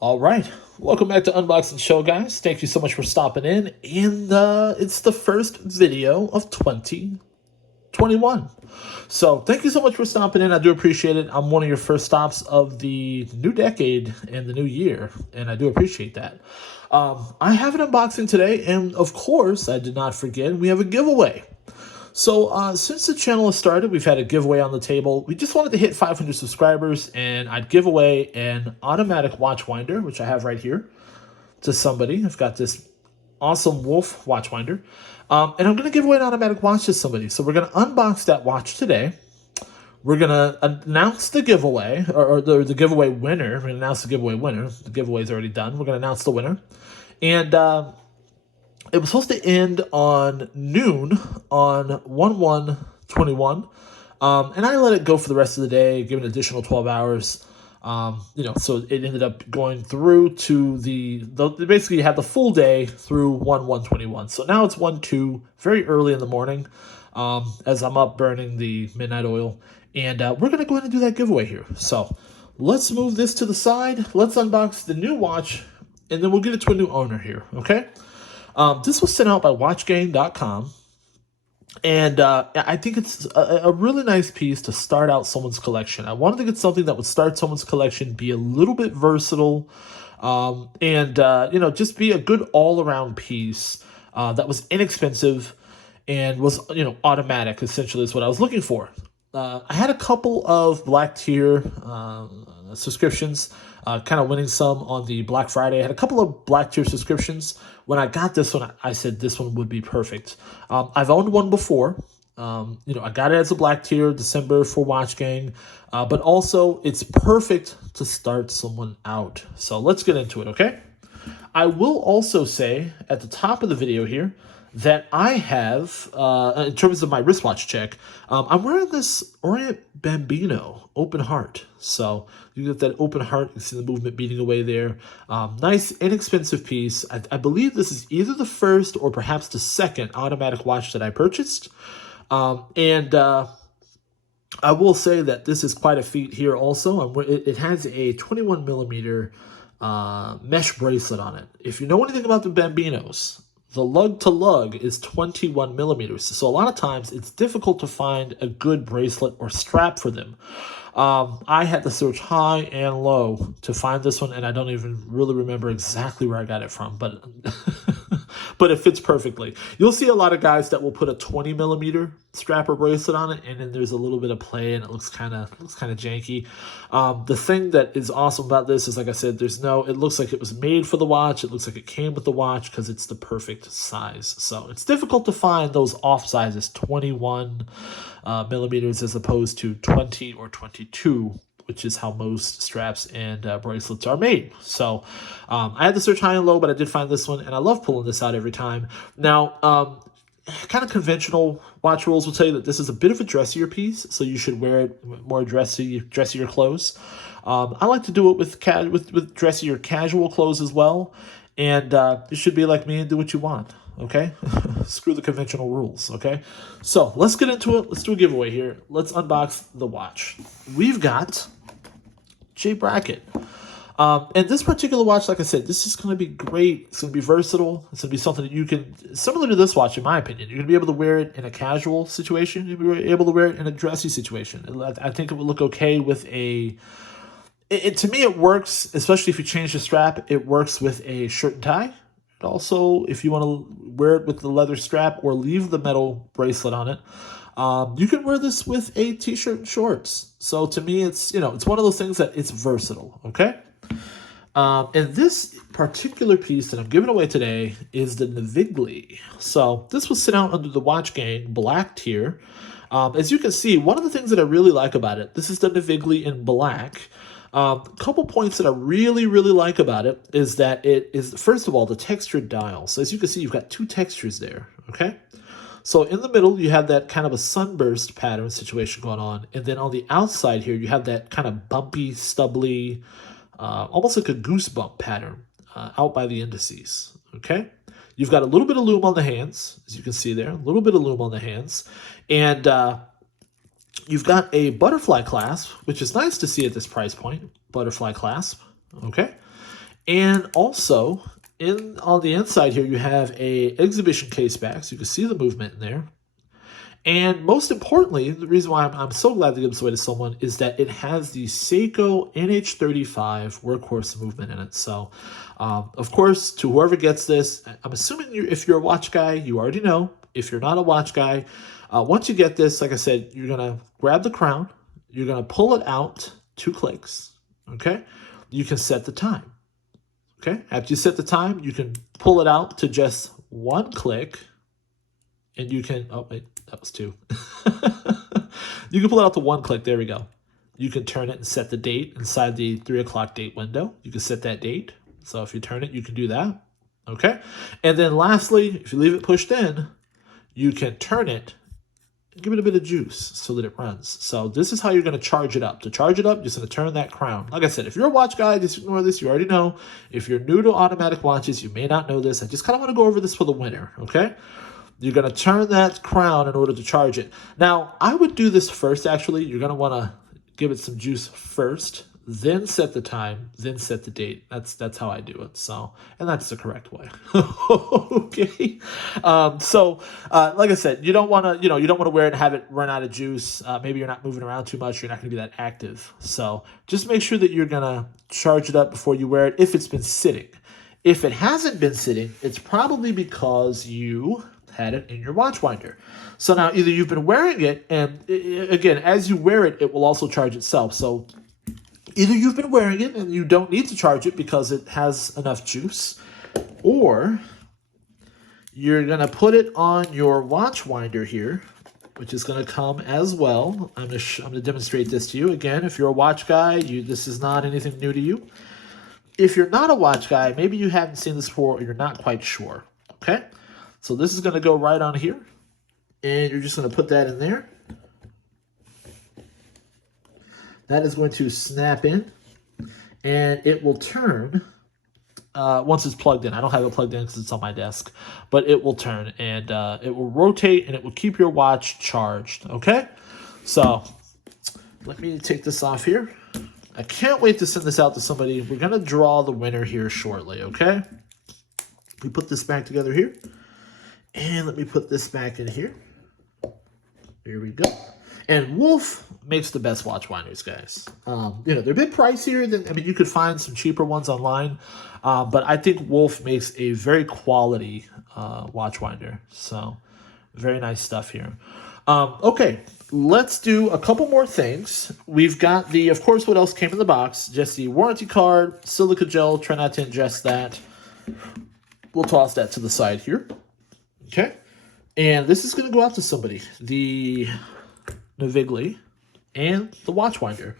All right, welcome back to Unboxing Show, guys. Thank you so much for stopping in. And it's the first video of 2021. So thank you so much for stopping in. I do appreciate it. I'm one of your first stops of the new decade and the new year, and I do appreciate that. I have an unboxing today, and of course, I did not forget, we have a giveaway. So since the channel has started, we've had a giveaway on the table. We just wanted to hit 500 subscribers, and I'd give away an automatic watch winder, which I have right here, to somebody. I've got this awesome Wolf watch winder, and I'm going to give away an automatic watch to somebody. So we're going to unbox that watch today. We're going to announce the giveaway, or the giveaway winner. We're going to announce the giveaway winner. The giveaway is already done. We're going to announce the winner. And it was supposed to end on noon on 1/1/21, and I let it go for the rest of the day, give an additional 12 hours. So it ended up going through to basically you had the full day through 1/1/21. So now it's 1/2, very early in the morning, as I'm up burning the midnight oil, and we're gonna go ahead and do that giveaway here. So let's move this to the side. Let's unbox the new watch, and then we'll get it to a new owner here. Okay. This was sent out by WatchGang.com, and I think it's a really nice piece to start out someone's collection. I wanted to get something that would start someone's collection, be a little bit versatile, and just be a good all-around piece that was inexpensive and was automatic. Essentially, is what I was looking for. I had a couple of Black Tier subscriptions, kind of winning some on the Black Friday. I had a couple of Black Tier subscriptions. When I got this one, I said this one would be perfect. I've owned one before. I got it as a Black Tier, December for Watch Gang, but also it's perfect to start someone out. So let's get into it, okay? I will also say at the top of the video here that I have, in terms of my wristwatch check, I'm wearing this Orient Bambino open heart. So you get that open heart, you see the movement beating away there. Nice, inexpensive piece. I believe this is either the first or perhaps the second automatic watch that I purchased. I will say that this is quite a feat here also. It has a 21 millimeter mesh bracelet on it. If you know anything about the Bambinos, the lug to lug is 21 millimeters. So a lot of times it's difficult to find a good bracelet or strap for them. I had to search high and low to find this one, and I don't even really remember exactly where I got it from, but but it fits perfectly. You'll see a lot of guys that will put a 20 millimeter strap or bracelet on it, and then there's a little bit of play, and it looks kind of janky. The thing that is awesome about this is, like I said, it looks like it was made for the watch. It looks like it came with the watch because it's the perfect size. So it's difficult to find those off sizes, 21 millimeters as opposed to 20 or 22, which is how most straps and bracelets are made. So I had to search high and low, but I did find this one, and I love pulling this out every time. Now, kind of conventional watch rules will tell you that this is a bit of a dressier piece, so you should wear it more dressier clothes. I like to do it with dressier casual clothes as well, and you should be like me and do what you want. Okay, screw the conventional rules. Okay, so let's get into it. Let's do a giveaway here. Let's unbox the watch. We've got J Bracket. And this particular watch, like I said, this is going to be great. It's going to be versatile. It's going to be something that you can, similar to this watch, in my opinion, you're going to be able to wear it in a casual situation. You'll be able to wear it in a dressy situation. I think it would look okay with to me, it works, especially if you change the strap, it works with a shirt and tie. Also, if you want to wear it with the leather strap or leave the metal bracelet on it, you can wear this with a t-shirt and shorts. So to me, it's one of those things that it's versatile. Okay. And this particular piece that I'm giving away today is the Navigli. So this was sent out under the Watch Gang Black Tier. As you can see, one of the things that I really like about it, this is the Navigli in black. A couple points that I really like about it is that it is, first of all, the textured dial. So as you can see, you've got two textures there, okay? So in the middle, you have that kind of a sunburst pattern situation going on. And then on the outside here, you have that kind of bumpy, stubbly, almost like a goosebump pattern out by the indices, okay? You've got a little bit of lume on the hands, as you can see there, a little bit of lume on the hands. And you've got a butterfly clasp, which is nice to see at this price point, butterfly clasp, okay? And also, on the inside here, you have a exhibition case back, so you can see the movement in there. And most importantly, the reason why I'm so glad to give this away to someone is that it has the Seiko NH35 workhorse movement in it. So, of course, to whoever gets this, I'm assuming if you're a watch guy, you already know. If you're not a watch guy, once you get this, like I said, you're going to grab the crown. You're going to pull it out 2 clicks, okay? You can set the time, okay? After you set the time, you can pull it out to just 1 click. And you can, oh, wait, that was 2. You can pull it out to 1 click. There we go. You can turn it and set the date inside the 3 o'clock date window. You can set that date. So if you turn it, you can do that. Okay. And then lastly, if you leave it pushed in, you can turn it and give it a bit of juice so that it runs. So this is how you're going to charge it up. To charge it up, you're just going to turn that crown. Like I said, if you're a watch guy, just ignore this. You already know. If you're new to automatic watches, you may not know this. I just kind of want to go over this for the winner. Okay. You're going to turn that crown in order to charge it. Now, I would do this first, actually. You're going to want to give it some juice first, then set the time, then set the date. That's how I do it. So, and that's the correct way. Okay. Like I said, you don't want to wear it and have it run out of juice. Maybe you're not moving around too much. You're not going to be that active. So just make sure that you're going to charge it up before you wear it if it's been sitting. If it hasn't been sitting, it's probably because you had it in your watch winder. So now either you've been wearing it, and again, as you wear it, it will also charge itself. So either you've been wearing it and you don't need to charge it because it has enough juice, or you're going to put it on your watch winder here, which is going to come as well. I'm going to demonstrate this to you. Again, if you're a watch guy, this is not anything new to you. If you're not a watch guy, maybe you haven't seen this before or you're not quite sure, okay? So this is going to go right on here, and you're just going to put that in there. That is going to snap in, and it will turn once it's plugged in. I don't have it plugged in because it's on my desk, but it will turn, and it will rotate, and it will keep your watch charged, okay? So let me take this off here. I can't wait to send this out to somebody. We're going to draw the winner here shortly, okay? We put this back together here. And let me put this back in here. Here we go. And Wolf makes the best watch winders, guys. They're a bit pricier than, you could find some cheaper ones online. But I think Wolf makes a very quality watch winder. So, very nice stuff here. Okay, let's do a couple more things. We've got of course, what else came in the box? Just the warranty card, silica gel. Try not to ingest that. We'll toss that to the side here. Okay, and this is going to go out to somebody, the Navigli and the watch winder.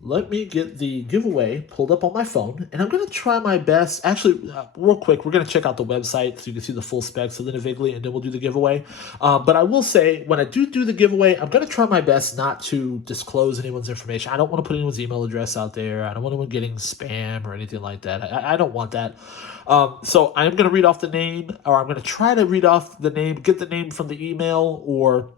Let me get the giveaway pulled up on my phone, and I'm going to try my best. Actually, real quick, we're going to check out the website so you can see the full specs of the Navigli, and then we'll do the giveaway. But I will say, when I do the giveaway, I'm going to try my best not to disclose anyone's information. I don't want to put anyone's email address out there. I don't want anyone getting spam or anything like that. I don't want that. So I'm going to read off the name, or I'm going to try to read off the name, get the name from the email, or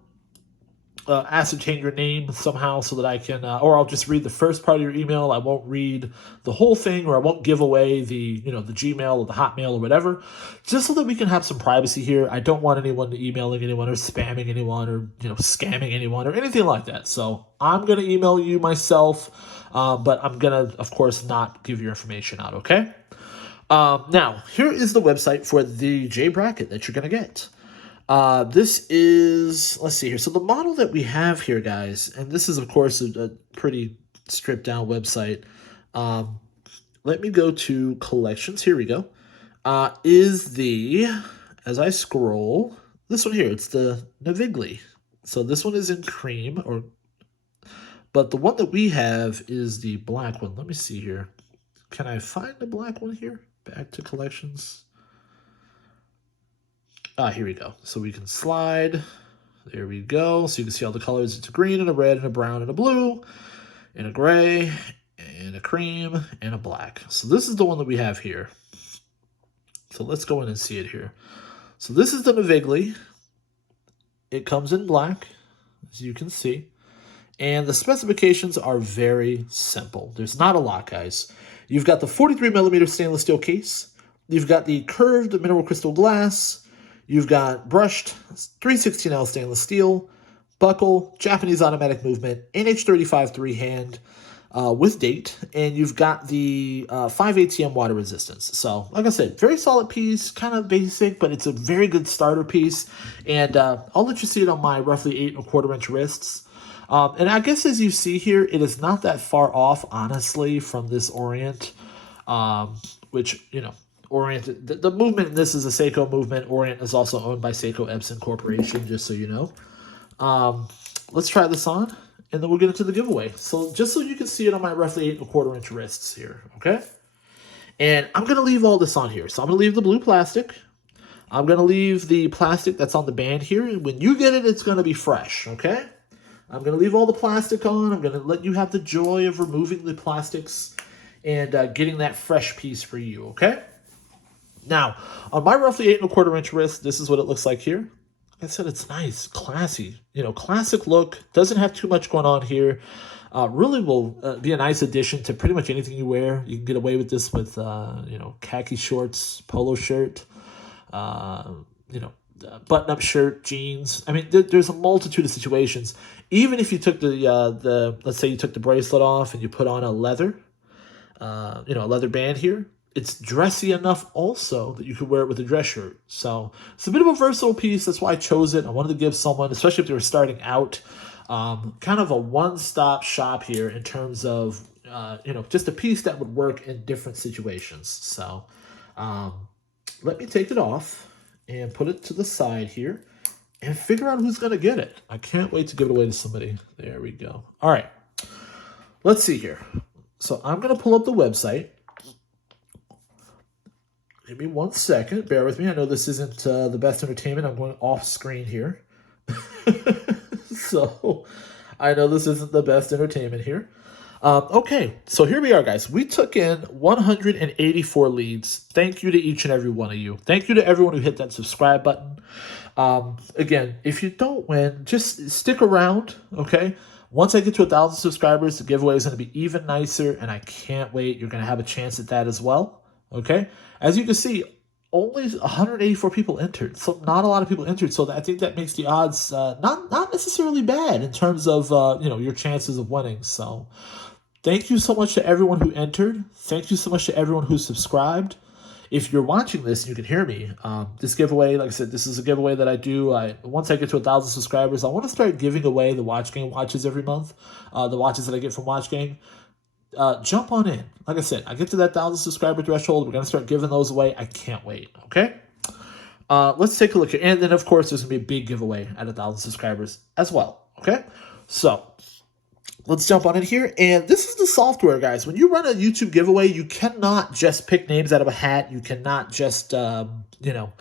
ascertain your name somehow so that I can, or I'll just read the first part of your email. I won't read the whole thing, or I won't give away the Gmail or the Hotmail or whatever, just so that we can have some privacy here. I don't want anyone emailing anyone or spamming anyone or, scamming anyone or anything like that. So I'm going to email you myself, but I'm going to, of course, not give your information out, okay? Now, here is the website for the J bracket that you're going to get. This is, let's see here. So the model that we have here, guys, and this is, of course, a pretty stripped down website. Let me go to collections. Here we go. As I scroll, this one here, it's the Navigli. So this one is in cream, but the one that we have is the black one. Let me see here. Can I find the black one here? Back to collections. Here we go. So we can slide. There we go. So you can see all the colors. It's a green and a red and a brown and a blue and a gray and a cream and a black. So this is the one that we have here. So let's go in and see it here. So this is the Navigli. It comes in black, as you can see. And the specifications are very simple. There's not a lot, guys. You've got the 43mm stainless steel case. You've got the curved mineral crystal glass. You've got brushed 316L stainless steel, buckle, Japanese automatic movement, NH35 three-hand with date, and you've got the 5 ATM water resistance. So, like I said, very solid piece, kind of basic, but it's a very good starter piece. And I'll let you see it on my roughly 8¼ inch wrists. And I guess as you see here, it is not that far off, honestly, from this Orient, which, you know, Orient, the movement in this is a Seiko movement. Orient is also owned by Seiko Epson Corporation, just so you know. Let's try this on, and then we'll get into the giveaway. So just so you can see it on my roughly 8¼ inch wrists here, okay? And I'm going to leave all this on here. So I'm going to leave the blue plastic. I'm going to leave the plastic that's on the band here. And when you get it, it's going to be fresh, okay? I'm going to leave all the plastic on. I'm going to let you have the joy of removing the plastics and getting that fresh piece for you, okay? Now, on my roughly 8¼ inch wrist, this is what it looks like here. Like I said, it's nice, classy, you know, classic look. Doesn't have too much going on here. Really will be a nice addition to pretty much anything you wear. You can get away with this with, you know, khaki shorts, polo shirt, you know, button-up shirt, jeans. I mean, there's a multitude of situations. Even if you took the let's say you took the bracelet off and you put on a leather, you know, a leather band here, it's dressy enough also that you could wear it with a dress shirt. So it's a bit of a versatile piece. That's why I chose it. I wanted to give someone, especially if they were starting out, kind of a one-stop shop here in terms of, you know, just a piece that would work in different situations. So let me take it off and put it to the side here and figure out who's going to get it. I can't wait to give it away to somebody. There we go. All right. Let's see here. So I'm going to pull up the website. Give me 1 second. Bear with me. I know this isn't the best entertainment. I'm going off screen here. So I know this isn't the best entertainment here. Okay, so here we are, guys. We took in 184 leads. Thank you to each and every one of you. Thank you to everyone who hit that subscribe button. Again, if you don't win, just stick around, okay? Once I get to 1,000 subscribers, the giveaway is going to be even nicer, and I can't wait. You're going to have a chance at that as well, okay? As you can see, only 184 people entered, so not a lot of people entered. So I think that makes the odds not necessarily bad in terms of you know, your chances of winning. So thank you so much to everyone who entered. Thank you so much to everyone who subscribed. If you're watching this and you can hear me, this giveaway, like I said, this is a giveaway that I do. Once I get to 1,000 subscribers, I want to start giving away the Watch Gang watches every month, the watches that I get from Watch Gang. Jump on in. Like I said, I get to that 1,000 subscriber threshold. We're going to start giving those away. I can't wait, okay? Let's take a look here. And then, of course, there's going to be a big giveaway at 1,000 subscribers as well, okay? So let's jump on in here. And this is the software, guys. When you run a YouTube giveaway, you cannot just pick names out of a hat. You cannot just, you know,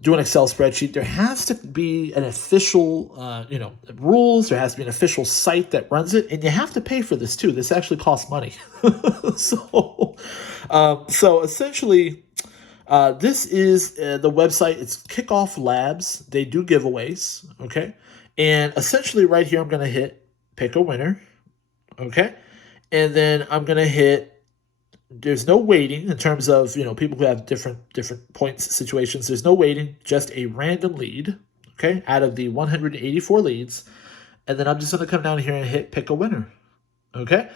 do an Excel spreadsheet. There has to be an official, you know, rules. There has to be an official site that runs it, and you have to pay for this too. This actually costs money. So essentially, this is the website. It's Kickoff Labs. They do giveaways, okay? And essentially, right here, I'm going to hit pick a winner, okay? And then I'm going to hit. There's no waiting in terms of, you know, people who have different points situations. There's no waiting, just a random lead, okay, out of the 184 leads. And then I'm just going to come down here and hit pick a winner, okay?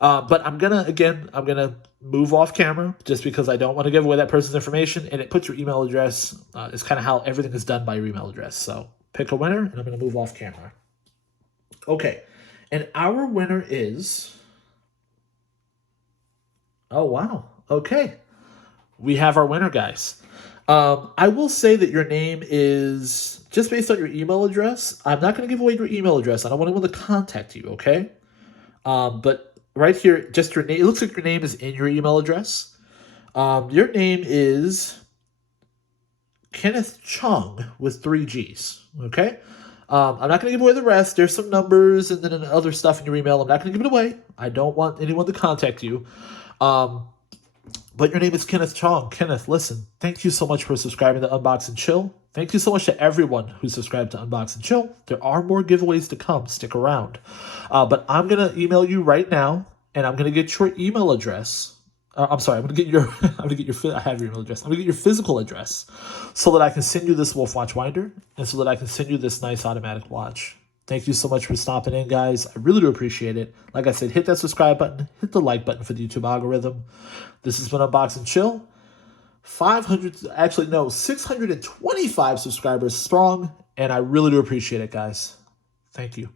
But I'm going to move off camera just because I don't want to give away that person's information. And it puts your email address. It's kind of how everything is done by your email address. So pick a winner, and I'm going to move off camera. Okay, and our winner is... Oh, wow. Okay. We have our winner, guys. I will say that your name is just based on your email address. I'm not going to give away your email address. I don't want anyone to contact you, okay? But right here, just your name. It looks like your name is in your email address. Your name is Kenneth Chung with 3 Gs, okay? I'm not going to give away the rest. There's some numbers and then other stuff in your email. I'm not going to give it away. I don't want anyone to contact you. But your name is Kenneth Chong. Kenneth, listen, thank you so much for subscribing to Unbox and Chill. Thank you so much to everyone who subscribed to Unbox and Chill. There are more giveaways to come. Stick around. But I'm going to email you right now, and I'm going to get your email address. I'm sorry, I'm going to get your, I have your email address. I'm going to get your physical address so that I can send you this Wolf Watch winder and so that I can send you this nice automatic watch. Thank you so much for stopping in, guys. I really do appreciate it. Like I said, hit that subscribe button, hit the like button for the YouTube algorithm. This has been Unbox and Chill. 625 subscribers strong, and I really do appreciate it, guys. Thank you.